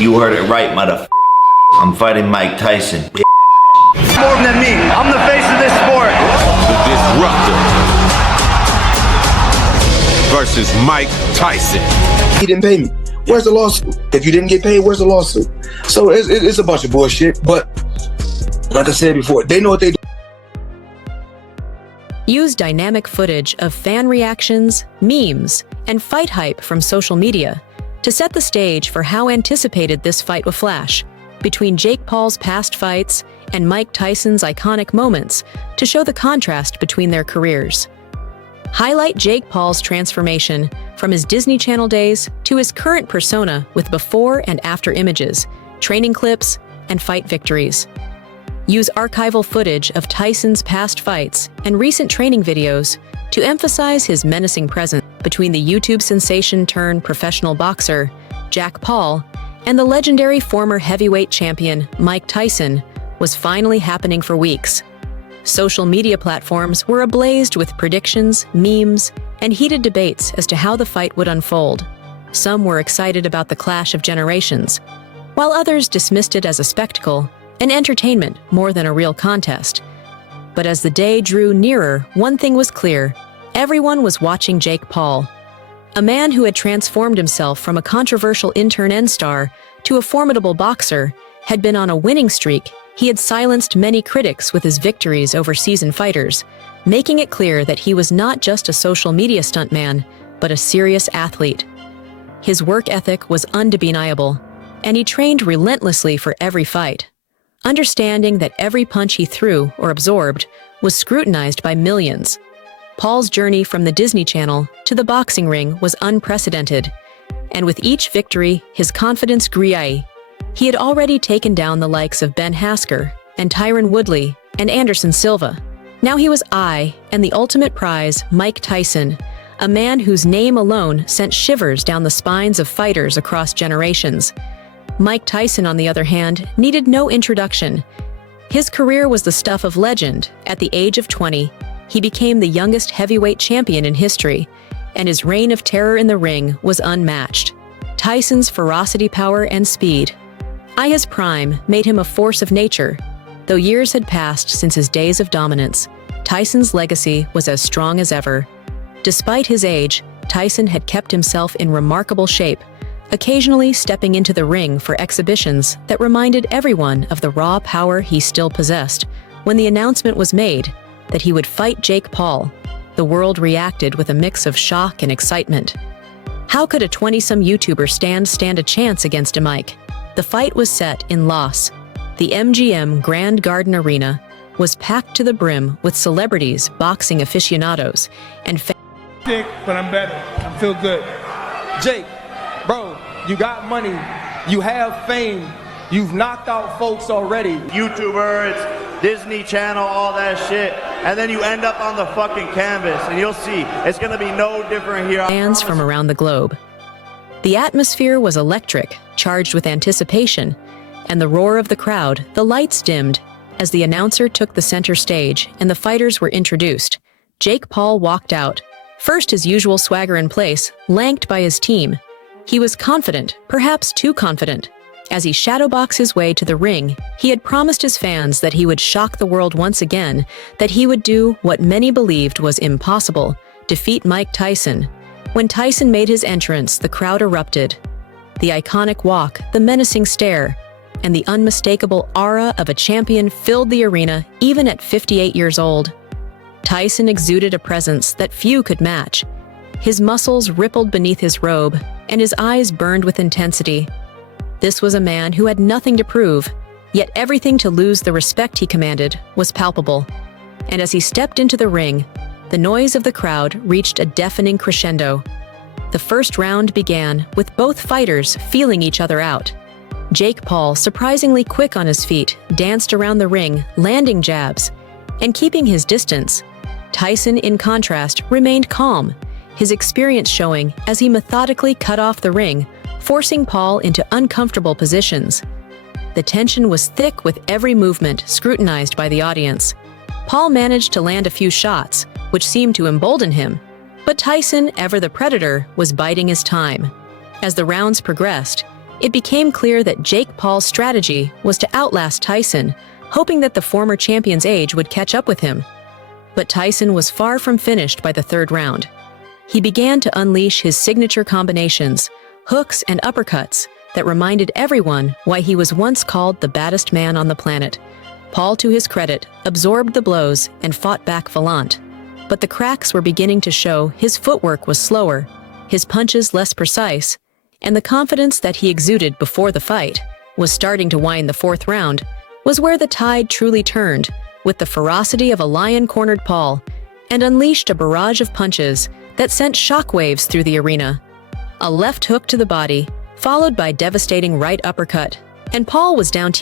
You heard it right, mother. I'm fighting Mike Tyson. More than me. I'm the face of this sport. The Disruptor versus Mike Tyson. He didn't pay me. Where's the lawsuit? If you didn't get paid, where's the lawsuit? So it's a bunch of bullshit. But like I said before, they know what they do. Use dynamic footage of fan reactions, memes, and fight hype from social media to set the stage for how anticipated this fight will flash between Jake Paul's past fights and Mike Tyson's iconic moments to show the contrast between their careers. Highlight Jake Paul's transformation from his Disney Channel days to his current persona with before and after images, training clips, and fight victories. Use archival footage of Tyson's past fights and recent training videos to emphasize his menacing presence between the YouTube sensation turned professional boxer, Jack Paul, and the legendary former heavyweight champion, Mike Tyson, was finally happening for weeks. Social media platforms were ablaze with predictions, memes, and heated debates as to how the fight would unfold. Some were excited about the clash of generations, while others dismissed it as a spectacle and entertainment more than a real contest. But as the day drew nearer, one thing was clear: everyone was watching Jake Paul. A man who had transformed himself from a controversial intern and star to a formidable boxer had been on a winning streak. He had silenced many critics with his victories over seasoned fighters, making it clear that he was not just a social media stuntman, but a serious athlete. His work ethic was undeniable, and he trained relentlessly for every fight, understanding that every punch he threw or absorbed was scrutinized by millions. Paul's journey from the Disney Channel to the boxing ring was unprecedented, and with each victory, his confidence grew. He had already taken down the likes of Ben Hasker and Tyron Woodley and Anderson Silva. Now he was and the ultimate prize, Mike Tyson, a man whose name alone sent shivers down the spines of fighters across generations. Mike Tyson, on the other hand, needed no introduction. His career was the stuff of legend. At the age of 20, he became the youngest heavyweight champion in history, and his reign of terror in the ring was unmatched. Tyson's ferocity, power, and speed, his prime, made him a force of nature. Though years had passed since his days of dominance, Tyson's legacy was as strong as ever. Despite his age, Tyson had kept himself in remarkable shape, occasionally stepping into the ring for exhibitions that reminded everyone of the raw power he still possessed. When the announcement was made that he would fight Jake Paul, the world reacted with a mix of shock and excitement. How could a 20-some YouTuber stand a chance against a Mike? The fight was set in Las. The MGM Grand Garden Arena was packed to the brim with celebrities, boxing aficionados, and Sick, but I'm better. I feel good. Jake, bro, you got money, you have fame, you've knocked out folks already. YouTuber, it's Disney Channel, all that shit. And then you end up on the fucking canvas, and you'll see, it's gonna be no different here. Fans from around the globe. The atmosphere was electric, charged with anticipation, and the roar of the crowd. The lights dimmed as the announcer took the center stage and the fighters were introduced. Jake Paul walked out, first his usual swagger in place, lanked by his team. He was confident, perhaps too confident. As he shadowboxed his way to the ring, he had promised his fans that he would shock the world once again, that he would do what many believed was impossible: defeat Mike Tyson. When Tyson made his entrance, the crowd erupted. The iconic walk, the menacing stare, and the unmistakable aura of a champion filled the arena even at 58 years old. Tyson exuded a presence that few could match. His muscles rippled beneath his robe, and his eyes burned with intensity. This was a man who had nothing to prove, yet everything to lose. The respect he commanded was palpable. And as he stepped into the ring, the noise of the crowd reached a deafening crescendo. The first round began with both fighters feeling each other out. Jake Paul, surprisingly quick on his feet, danced around the ring, landing jabs and keeping his distance. Tyson, in contrast, remained calm, his experience showing as he methodically cut off the ring, forcing Paul into uncomfortable positions. The tension was thick with every movement scrutinized by the audience. Paul managed to land a few shots, which seemed to embolden him, but Tyson, ever the predator, was biding his time. As the rounds progressed, it became clear that Jake Paul's strategy was to outlast Tyson, hoping that the former champion's age would catch up with him. But Tyson was far from finished by the third round. He began to unleash his signature combinations, hooks and uppercuts that reminded everyone why he was once called the baddest man on the planet. Paul, to his credit, absorbed the blows and fought back valiant. But the cracks were beginning to show. His footwork was slower, his punches less precise, and the confidence that he exuded before the fight was starting to wind. The fourth round was where the tide truly turned, with the ferocity of a lion-cornered Paul, and unleashed a barrage of punches that sent shockwaves through the arena. A left hook to the body, followed by devastating right uppercut, and Paul was down.